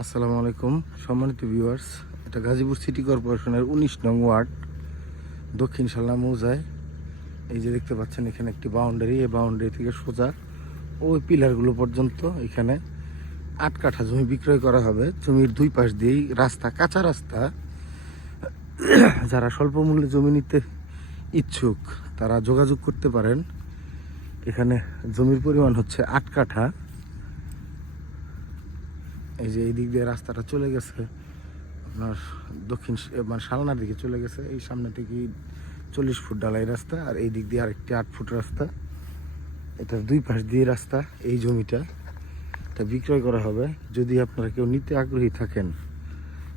আসসালামু আলাইকুম সম্মানিত ভিউয়ার্স, এটা গাজীপুর সিটি কর্পোরেশনের 19 নং ওয়ার্ড দক্ষিণ শালনা মৌজায়। এই যে দেখতে পাচ্ছেন এখানে একটি বাউন্ডারি, এই বাউন্ডারি থেকে সোজা ওই পিলারগুলো পর্যন্ত এখানে 8 কাঠা জমি বিক্রয় করা হবে। জমির দুই পাশ দিয়েই রাস্তা, কাঁচা রাস্তা। যারা স্বল্প মূল্যে জমি নিতে ইচ্ছুক তারা যোগাযোগ করতে পারেন। এখানে জমির পরিমাণ হচ্ছে 8 কাঠা। এই যে এই দিক দিয়ে রাস্তাটা চলে গেছে আপনার দক্ষিণ মানে শালনার দিকে চলে গেছে। এই সামনে থেকে 40 ফুট ঢালাই রাস্তা, আর এই দিক দিয়ে আরেকটি 8 ফুট রাস্তা। এটার দুই পাশ দিয়ে রাস্তা। এই জমিটা এটা বিক্রয় করা হবে। যদি আপনারা কেউ নিতে আগ্রহী থাকেন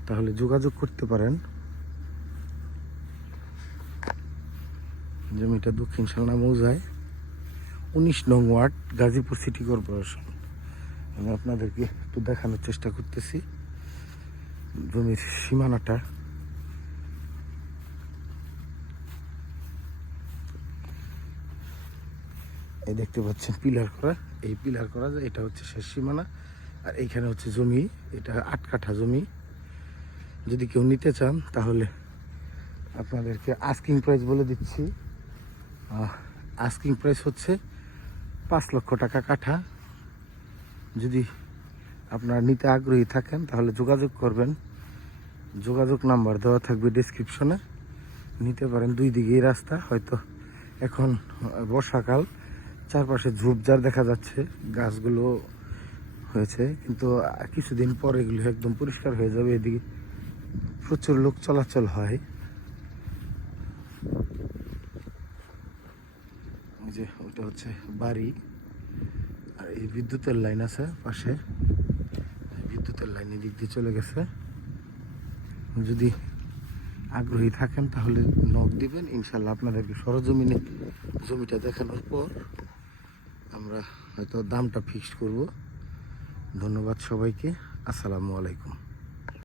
তাহলে যোগাযোগ করতে পারেন। জমিটা দক্ষিণ শালনা মৌজায় 19 নং ওয়ার্ড গাজীপুর সিটি কর্পোরেশন। আমি আপনাদেরকে একটু দেখানোর চেষ্টা করতেছি জমির সীমানাটা। এই দেখতে পাচ্ছেন পিলার করা, এই পিলার করা যায়, এটা হচ্ছে শেষ সীমানা। আর এইখানে হচ্ছে জমি, এটা 8 কাঠা জমি। যদি কেউ নিতে চান তাহলে আপনাদেরকে আস্কিং প্রাইস বলে দিচ্ছি। আস্কিং প্রাইস হচ্ছে 5 লক্ষ টাকা কাঠা। যদি আপনারা নিতে আগ্রহী থাকেন তাহলে যোগাযোগ করবেন। যোগাযোগ নাম্বার দেওয়া থাকবে ডেসক্রিপশনে। নিতে পারেন। দুই দিকেই রাস্তা। হয়তো এখন বর্ষাকাল, চারপাশে ঝোপঝাড় দেখা যাচ্ছে, গাছগুলো হয়েছে, কিন্তু কিছুদিন পরে এগুলো একদম পরিষ্কার হয়ে যাবে। এদিকে প্রচুর লোক চলাচল হয়। ওই যে ওটা হচ্ছে বাড়ি, আর এই বিদ্যুতের লাইন আছে পাশে। বিদ্যুতের লাইন এদিক দিয়ে চলে গেছে। যদি আগ্রহী থাকেন তাহলে নক দিবেন। ইনশাল্লাহ আপনাদেরকে সরজমিনে জমিটা দেখানোর পর আমরা হয়তো দামটা ফিক্সড করব। ধন্যবাদ সবাইকে। আসসালামু আলাইকুম।